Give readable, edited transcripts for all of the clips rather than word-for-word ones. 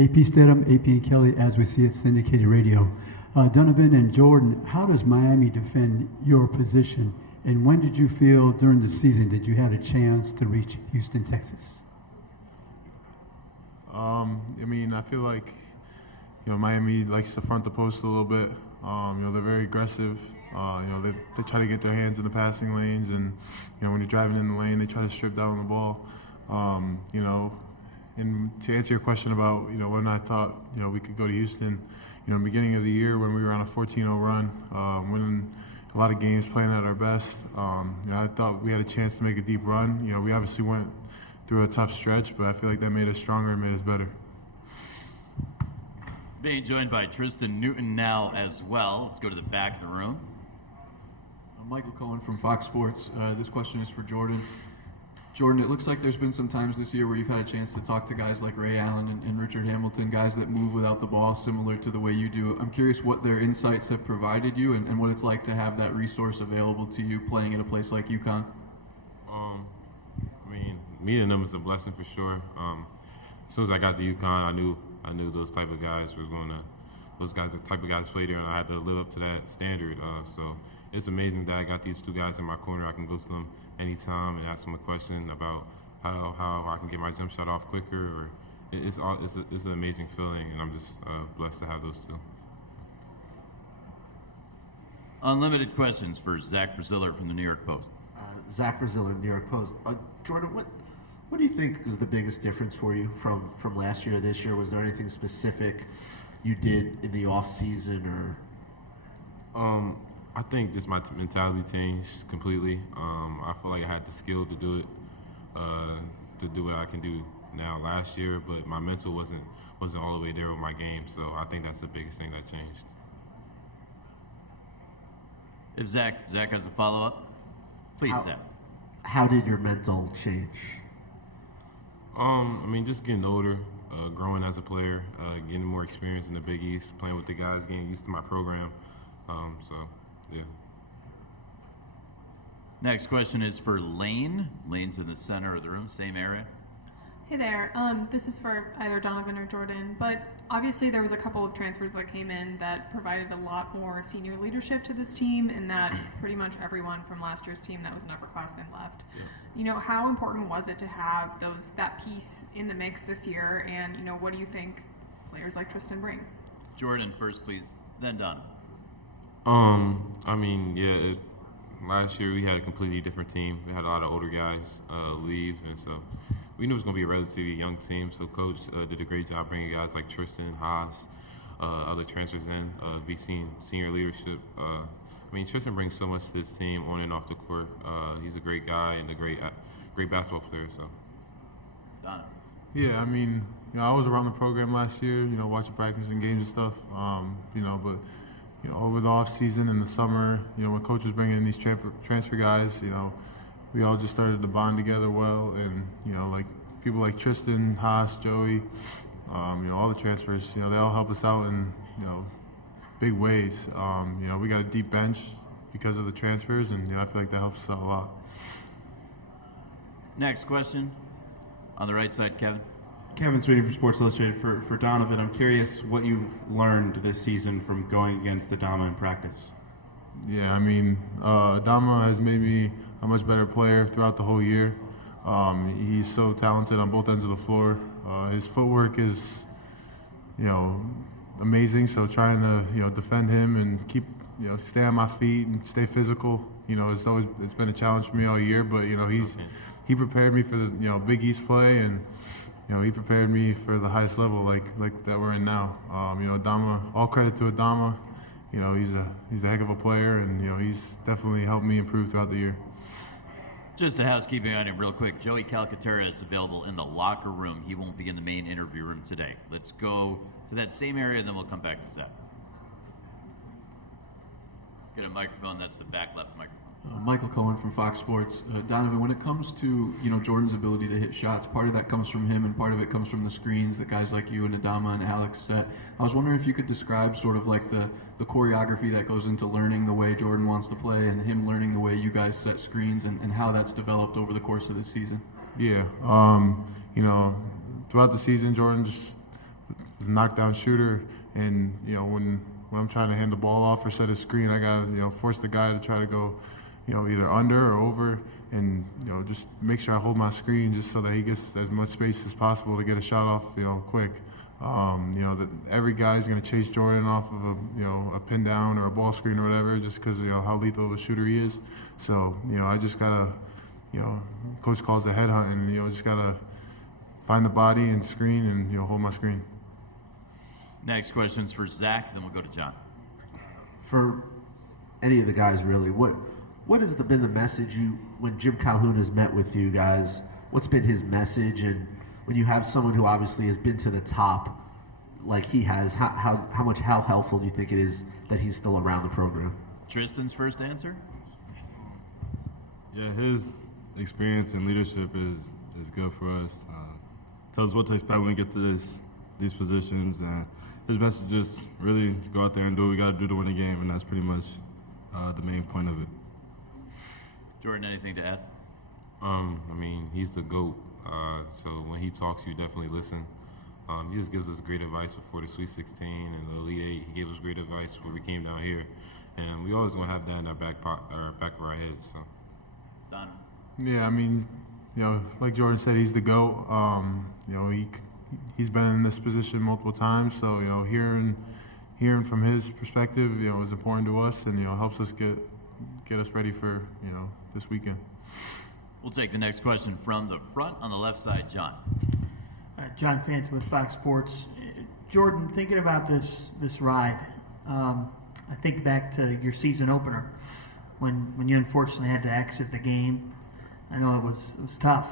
AP Stedham, AP and Kelly, as we see it, syndicated radio. Donovan and Jordan, how does Miami defend your position? And when did you feel during the season that you had a chance to reach Houston, Texas? I mean, I feel like, Miami likes to front the post a little bit. They're very aggressive. They try to get their hands in the passing lanes, and when you're driving in the lane, they try to strip down the ball. And to answer your question about when I thought we could go to Houston, in the beginning of the year when we were on a 14-0 run, winning a lot of games, playing at our best, I thought we had a chance to make a deep run. We obviously went through a tough stretch, but I feel like that made us stronger and made us better. Being joined by Tristen Newton now as well. Let's go to the back of the room. Michael Cohen from Fox Sports. This question is for Jordan. Jordan, it looks like there's been some times this year where you've had a chance to talk to guys like Ray Allen and Richard Hamilton, guys that move without the ball similar to the way you do. I'm curious what their insights have provided you and what it's like to have that resource available to you playing at a place like UConn. I mean, meeting them is a blessing for sure. As soon as I got to UConn, I knew those type of guys the type of guys played there, and I had to live up to that standard. So it's amazing that I got these two guys in my corner. I can go to them anytime and ask them a question about how I can get my jump shot off quicker. Or it's an amazing feeling, and I'm just blessed to have those two. Unlimited questions for Zach Braziller from the New York Post. Zach Braziller, New York Post. Jordan, what do you think is the biggest difference for you from last year to this year? Was there anything specific you did in the off season, or? I think just my mentality changed completely. I feel like I had the skill to do it, to do what I can do now last year, but my mental wasn't all the way there with my game. So I think that's the biggest thing that changed. If Zach has a follow-up, please, Zach. How did your mental change? I mean, just getting older, growing as a player, getting more experience in the Big East, playing with the guys, getting used to my program. So, yeah. Next question is for Lane. Lane's in the center of the room, same area. Hey there. This is for either Donovan or Jordan, but obviously there was a couple of transfers that came in that provided a lot more senior leadership to this team, and that pretty much everyone from last year's team that was an upperclassman left. Yeah. How important was it to have that piece in the mix this year, and what do you think players like Tristan bring? Jordan first, please, then Don. I mean, yeah. Last year we had a completely different team. We had a lot of older guys leave, and so we knew it was going to be a relatively young team. So Coach did a great job bringing guys like Tristan, Haas, other transfers in, be senior leadership. I mean, Tristan brings so much to this team on and off the court. He's a great guy and a great basketball player. So. Don. Yeah, I mean, I was around the program last year, watching practice and games and stuff, but. Over the off season and the summer, when Coach was bringing in these transfer guys, we all just started to bond together well, and like people like Tristan, Haas, Joey, all the transfers, they all help us out in big ways. We got a deep bench because of the transfers, and I feel like that helps us out a lot. Next question, on the right side, Kevin. Kevin Sweeney from Sports Illustrated for Donovan. I'm curious what you've learned this season from going against Adama in practice. Yeah, I mean, Adama has made me a much better player throughout the whole year. He's so talented on both ends of the floor. His footwork is, amazing. So trying to, defend him and keep, stay on my feet and stay physical, it's been a challenge for me all year. But he prepared me for the Big East play, and he prepared me for the highest level, like that we're in now. Adama, all credit to Adama. He's a heck of a player, and he's definitely helped me improve throughout the year. Just a housekeeping item real quick. Joey Calcaterra is available in the locker room. He won't be in the main interview room today. Let's go to that same area, and then we'll come back to Zach. Let's get a microphone. That's the back left microphone. Michael Cohen from Fox Sports. Donovan, when it comes to Jordan's ability to hit shots, part of that comes from him and part of it comes from the screens that guys like you and Adama and Alex set. I was wondering if you could describe sort of like the choreography that goes into learning the way Jordan wants to play and him learning the way you guys set screens and how that's developed over the course of this season. Yeah, throughout the season, Jordan just was a knockdown shooter, and when I'm trying to hand the ball off or set a screen, I gotta force the guy to try to go either under or over, and just make sure I hold my screen just so that he gets as much space as possible to get a shot off quick. That every guy's gonna chase Jordan off of a pin down or a ball screen or whatever, just because how lethal of a shooter he is. So I just gotta coach calls a headhunt, and just gotta find the body and screen and hold my screen. Next question's for Zach, then we'll go to John. For any of the guys, really, what has been the message when Jim Calhoun has met with you guys? What's been his message, and when you have someone who obviously has been to the top like he has, how helpful do you think it is that he's still around the program? Tristan's first answer? Yeah, his experience and leadership is good for us. Tells us what to expect when we get to these positions, and his message is really go out there and do what we got to do to win the game, and that's pretty much the main point of it. Jordan, anything to add? He's the GOAT, so when he talks, you definitely listen. He just gives us great advice before the Sweet 16 and the Elite Eight. He gave us great advice when we came down here, and we always gonna have that in our back of our heads. So. Don. Yeah, like Jordan said, he's the GOAT. He's been in this position multiple times, so hearing from his perspective, is important to us, and helps us get us ready for this weekend. We'll take the next question from the front on the left side, John. John Fanta with Fox Sports. Jordan, thinking about this ride, I think back to your season opener when you unfortunately had to exit the game. I know it was tough.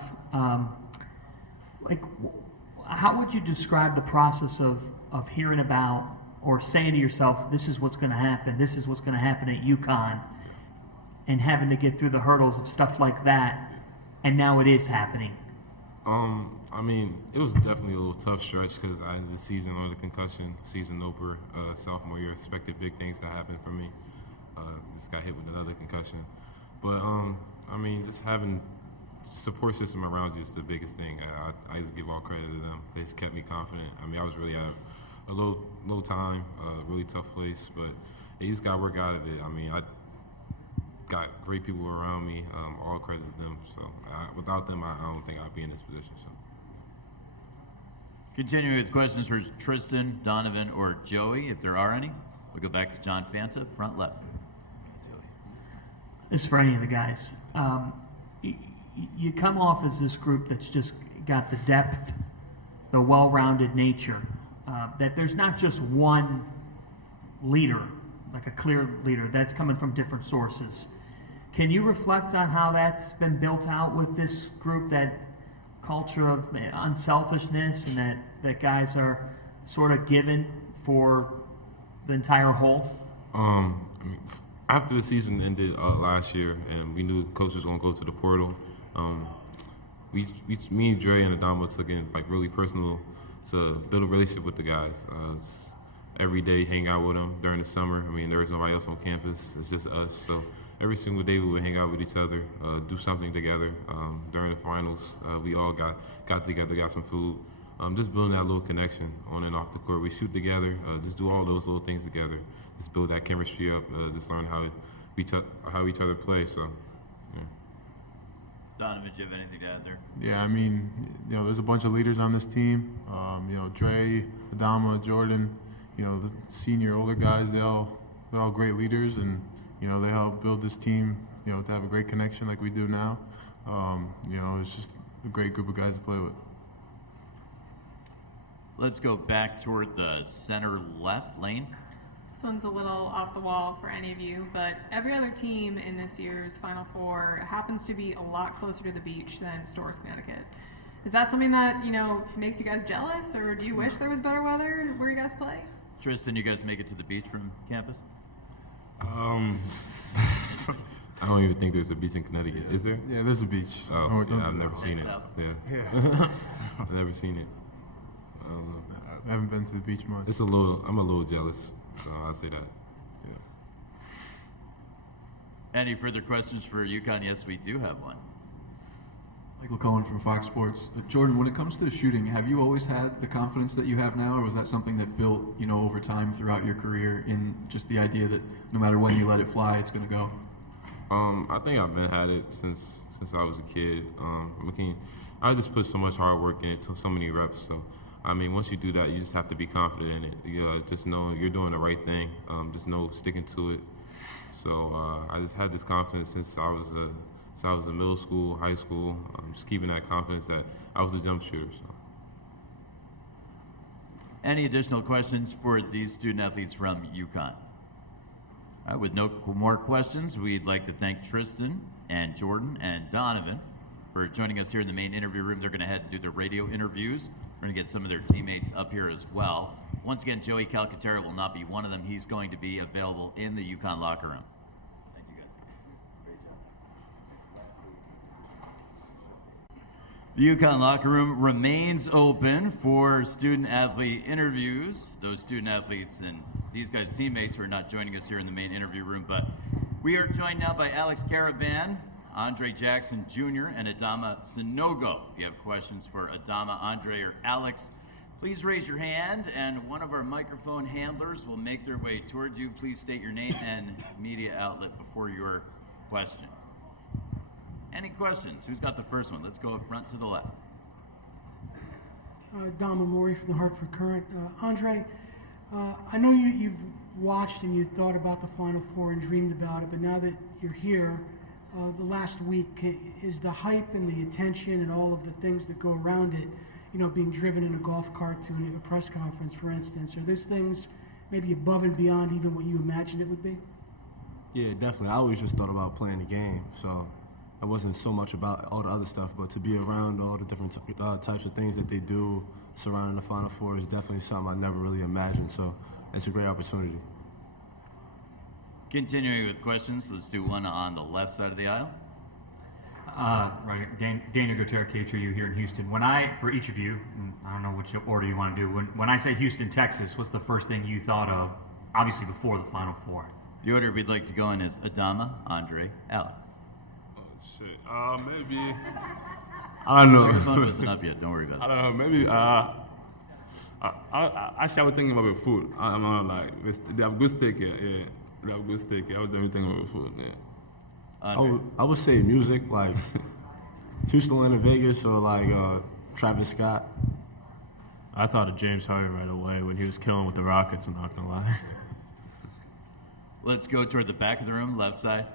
How would you describe the process of hearing about or saying to yourself, this is what's going to happen, this is what's going to happen at UConn, and having to get through the hurdles of stuff like that, and now it is happening? It was definitely a little tough stretch because I ended the season on the concussion, season opener, sophomore year. Expected big things to happen for me. Just got hit with another concussion. But, just having support system around you is the biggest thing. I just give all credit to them. They just kept me confident. I was really at a low time, really tough place, but you just got to work out of it. I got great people around me, all credit to them. So without them, I don't think I'd be in this position. So. Continuing with questions for Tristan, Donovan, or Joey, if there are any. We'll go back to John Fanta, front left. This is for any of the guys. You come off as this group that's just got the depth, the well-rounded nature, that there's not just one leader, like a clear leader, that's coming from different sources. Can you reflect on how that's been built out with this group, that culture of unselfishness, and that guys are sort of given for the entire whole? After the season ended last year, and we knew the coach was going to go to the portal, me and Dre and Adama took it really personal to build a relationship with the guys. Every day, hang out with them during the summer. There was nobody else on campus. It's just us. So every single day we would hang out with each other, do something together. During the finals, we all got together, got some food. Just building that little connection on and off the court. We shoot together, just do all those little things together. Just build that chemistry up, just learn how each other play. So, yeah. Donovan, do you have anything to add there? Yeah, there's a bunch of leaders on this team. Dre, Adama, Jordan, the senior, older guys, they're all great leaders, and they help build this team, to have a great connection like we do now. It's just a great group of guys to play with. Let's go back toward the center left lane. This one's a little off the wall for any of you, but every other team in this year's Final Four happens to be a lot closer to the beach than Storrs, Connecticut. Is that something that, makes you guys jealous, or do you wish there was better weather where you guys play? Tristan, you guys make it to the beach from campus? I don't even think there's a beach in Connecticut. Is there? Yeah, there's a beach. Oh, yeah, I've never seen it. Yeah. I've never seen it. I haven't been to the beach much. I'm a little jealous, so I'll say that. Yeah. Any further questions for UConn? Yes, we do have one. Michael Cohen from Fox Sports. Jordan, when it comes to shooting, have you always had the confidence that you have now, or was that something that built, over time throughout your career in just the idea that no matter when you let it fly, it's going to go? I think I've been had it since I was a kid. I just put so much hard work in it, so many reps. So, once you do that, you just have to be confident in it. Just know you're doing the right thing. Just know sticking to it. So I just had this confidence since I was in middle school, high school. Just keeping that confidence that I was a jump shooter. So. Any additional questions for these student athletes from UConn? All right, with no more questions, we'd like to thank Tristan and Jordan and Donovan for joining us here in the main interview room. They're going to head and do their radio interviews. We're going to get some of their teammates up here as well. Once again, Joey Calcaterra will not be one of them. He's going to be available in the UConn locker room. Thank you, guys. Great job. The UConn locker room remains open for student-athlete interviews. Those student-athletes and these guys' teammates who are not joining us here in the main interview room, but we are joined now by Alex Karaban, Andre Jackson Jr., and Adama Sanogo. If you have questions for Adama, Andre, or Alex, please raise your hand, and one of our microphone handlers will make their way toward you. Please state your name and media outlet before your question. Any questions? Who's got the first one? Let's go up front to the left. Dom Amori from the Hartford Current. Andre, I know you've watched and you've thought about the Final Four and dreamed about it, but now that you're here, the last week, is the hype and the attention and all of the things that go around it, being driven in a golf cart to a press conference, for instance, are those things maybe above and beyond even what you imagined it would be? Yeah, definitely. I always just thought about playing the game, so it wasn't so much about all the other stuff, but to be around all the different types of things that they do surrounding the Final Four is definitely something I never really imagined, so it's a great opportunity. Continuing with questions, let's do one on the left side of the aisle. Right, Daniel Gutierrez, KTRU here in Houston. For each of you, I don't know which order you want to do, when I say Houston, Texas, what's the first thing you thought of, obviously before the Final Four? The order we'd like to go in is Adama, Andre, Alex. Oh, shit. Maybe, I don't know. Your phone wasn't up yet, don't worry about it. I don't know, maybe, actually I was thinking about the food. They have good steak here, yeah. They have good steak. I was thinking about the food, yeah. I would say music, like Houston, Atlanta, Vegas, or like Travis Scott. I thought of James Harden right away when he was killing with the Rockets, I'm not gonna lie. Let's go toward the back of the room, left side.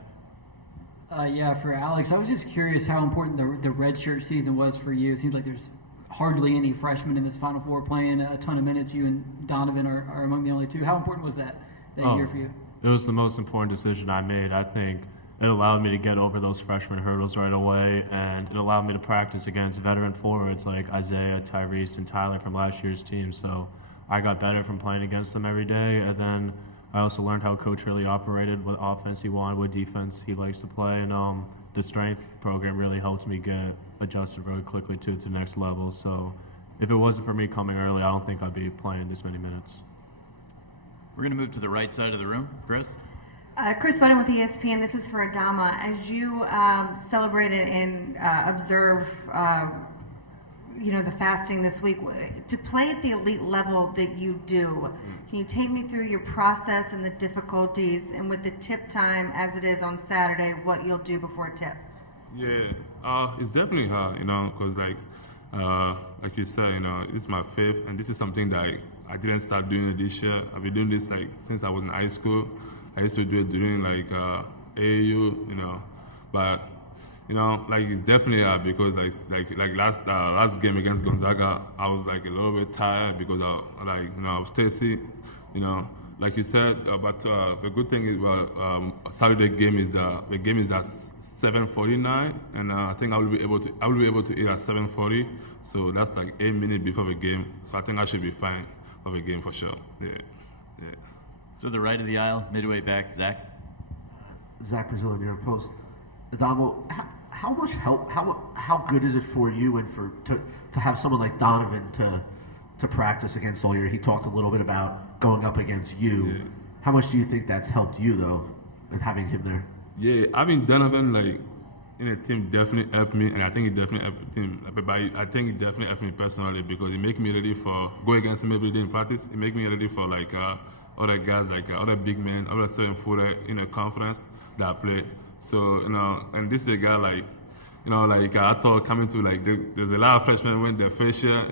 Yeah, for Alex, I was just curious how important the redshirt season was for you. It seems like there's hardly any freshmen in this Final Four playing a ton of minutes. You and Donovan are among the only two. How important was that year for you? It was the most important decision I made. I think it allowed me to get over those freshman hurdles right away, and it allowed me to practice against veteran forwards like Isaiah, Tyrese, and Tyler from last year's team. So I got better from playing against them every day, and then I also learned how Coach really operated, what offense he wanted, what defense he likes to play, and the strength program really helped me get adjusted really quickly to the next level. So if it wasn't for me coming early, I don't think I'd be playing this many minutes. We're going to move to the right side of the room. Chris? Chris Budden with ESPN. This is for Adama. As you celebrated and observe, the fasting this week, to play at the elite level that you do, can you take me through your process and the difficulties, and with the tip time as it is on Saturday, what you'll do before tip? Yeah, it's definitely hard, because like you said, it's my fifth, and this is something that I didn't start doing it this year. I've been doing this since I was in high school. I used to do it during AAU, but it's definitely hard because last game against Gonzaga, I was a little bit tired because I was thirsty, like you said. But the good thing is Saturday game is the game is at 7:49, and I think I will be able to eat at 7:40. So that's 8 minutes before the game. So I think I should be fine for the game for sure. Yeah. To the right of the aisle, midway back, Zach. Zach Brazil, New York Post. Adamo, how much help? How good is it for you and to have someone like Donovan to practice against all year? He talked a little bit about going up against you. Yeah. How much do you think that's helped you though, with having him there? Yeah, I mean Donovan in a team definitely helped me, and I think it definitely helped the team. But I think it definitely helped me personally because it make me ready for go against him every day in practice. It make me ready for like other guys, like other big men, other 7-footer in a conference that I play. So and this is a guy like I thought coming to like there's a lot of freshmen when they're first year,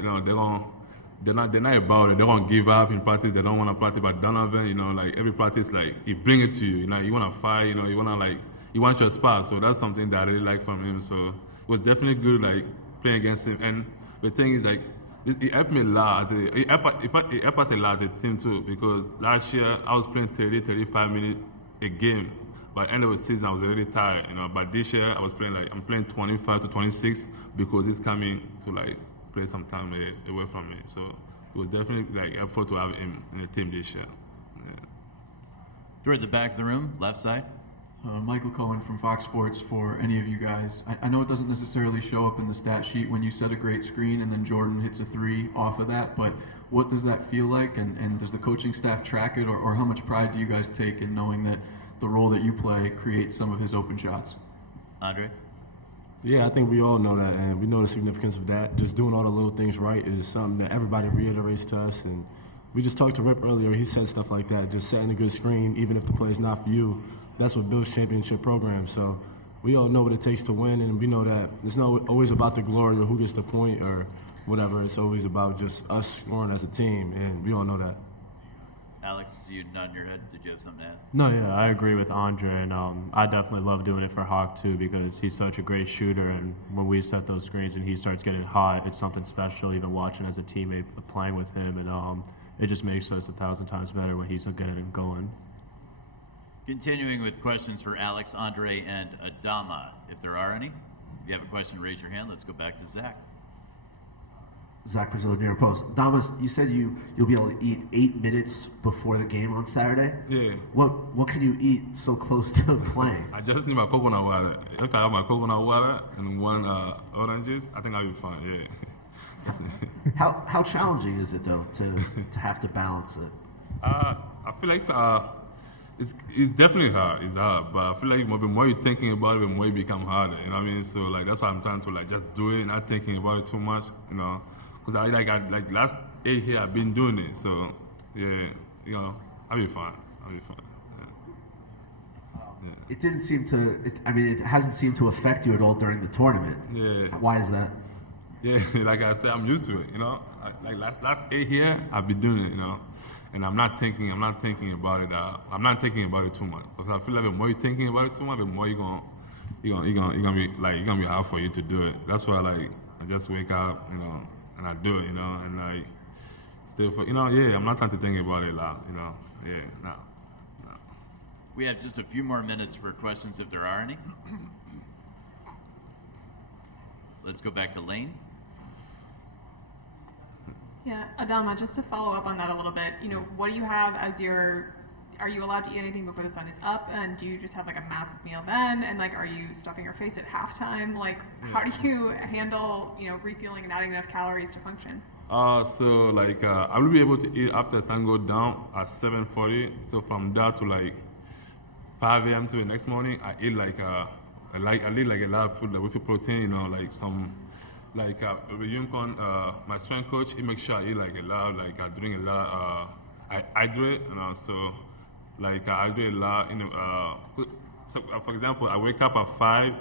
they're not about it. They won't give up in practice. They don't want to practice. But Donovan, like every practice, like he bring it to you. You want to fight. You want to like you want your spot. So that's something that I really like from him. So it was definitely good like playing against him. And the thing is like it helped me a lot. It helped us a lot as a team too because last year I was playing 30-35 minutes a game. By the end of the season, I was already tired. But this year I was playing I'm playing 25 to 26 because he's coming to like play some time away from me. So it was definitely like helpful to have him in the team this year. Yeah. Toward the back of the room, left side. Michael Cohen from Fox Sports for any of you guys. I know it doesn't necessarily show up in the stat sheet when you set a great screen and then Jordan hits a 3 off of that, but what does that feel like and does the coaching staff track it or how much pride do you guys take in knowing that the role that you play creates some of his open shots? Andre? Yeah, I think we all know that, and we know the significance of that. Just doing all the little things right is something that everybody reiterates to us, and we just talked to Rip earlier. He said stuff like that, just setting a good screen, even if the play is not for you. That's what builds championship programs. So we all know what it takes to win, and we know that it's not always about the glory or who gets the point or whatever. It's always about just us scoring as a team, and we all know that. Alex, you nodding your head. Did you have something to add? No, yeah, I agree with Andre, and I definitely love doing it for Hawk too because he's such a great shooter, and when we set those screens and he starts getting hot, it's something special. Even watching as a teammate playing with him, and it just makes us 1,000 times better when he's getting going. Continuing with questions for Alex, Andre, and Adama, if there are any. If you have a question, raise your hand. Let's go back to Zach. Zach Brazil, New York Post. Damas, you said you'll be able to eat 8 minutes before the game on Saturday. Yeah. What can you eat so close to playing? I just need my coconut water. If I have my coconut water and 1 orange juice, I think I'll be fine. Yeah. How challenging is it though to have to balance it? I feel like it's definitely hard. It's hard, but I feel like the more you're thinking about it, the more it becomes harder. You know what I mean? So like that's why I'm trying to like just do it, not thinking about it too much. Because I last 8 here I've been doing it. So yeah, I'll be fine. Yeah. Yeah. It didn't seem to. It hasn't seemed to affect you at all during the tournament. Yeah. Why is that? Yeah, like I said, I'm used to it. Like last 8 here I've been doing it. And I'm not thinking about it. I'm not thinking about it too much because I feel like the more you're thinking about it too much, the more you're gonna be hard for you to do it. That's why I just wake up, and I do it, and like still for I'm not trying to think about it a lot, no. We have just a few more minutes for questions if there are any. Let's go back to Lane. Yeah, Adama, just to follow up on that a little bit, what do you have as are you allowed to eat anything before the sun is up? And do you just have like a massive meal then? And like, are you stuffing your face at halftime? Like, how do you handle, refueling and adding enough calories to function? So like, I will be able to eat after the sun go down at 7:40. So from that to like 5 a.m. to the next morning, I eat I eat like a lot of food, like with protein, like some. Like with UConn, my strength coach, he makes sure I eat like a lot, like I drink a lot, I hydrate, so like I hydrate a lot, so for example, I wake up at 5,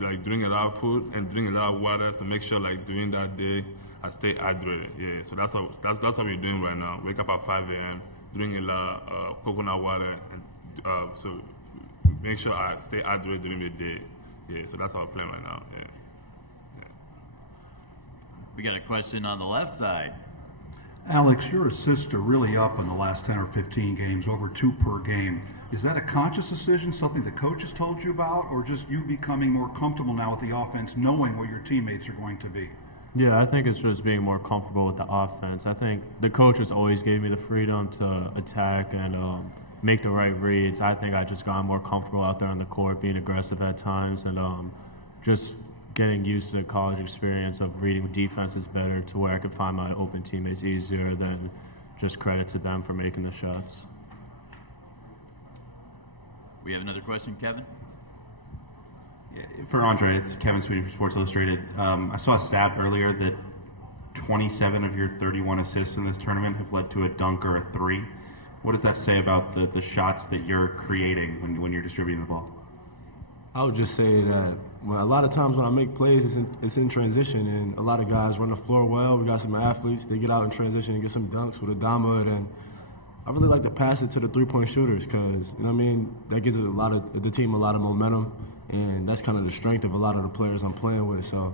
like drink a lot of food and drink a lot of water, so make sure like during that day, I stay hydrated, yeah, so that's what we're doing right now, wake up at 5 a.m., drink a lot of coconut water, and so make sure I stay hydrated during the day, yeah, so that's our plan right now, yeah. We got a question on the left side. Alex, your assists are really up in the last 10 or 15 games, over 2 per game. Is that a conscious decision, something the coaches told you about, or just you becoming more comfortable now with the offense, knowing where your teammates are going to be? Yeah, I think it's just being more comfortable with the offense. I think the coaches always gave me the freedom to attack and make the right reads. I think I just got more comfortable out there on the court, being aggressive at times, and just getting used to the college experience of reading defenses better to where I could find my open teammates easier than just credit to them for making the shots. We have another question, Kevin? For Andre, it's Kevin Sweeney from Sports Illustrated. I saw a stat earlier that 27 of your 31 assists in this tournament have led to a dunk or a three. What does that say about the shots that you're creating when you're distributing the ball? I would just say that a lot of times when I make plays, it's in transition, and a lot of guys run the floor well. We got some athletes, they get out in transition and get some dunks with Adama, and I really like to pass it to the three-point shooters because, you know what I mean, that gives the team a lot of momentum, and that's kind of the strength of a lot of the players I'm playing with. So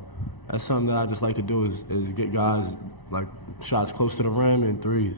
that's something that I just like to do is get guys like shots close to the rim and threes.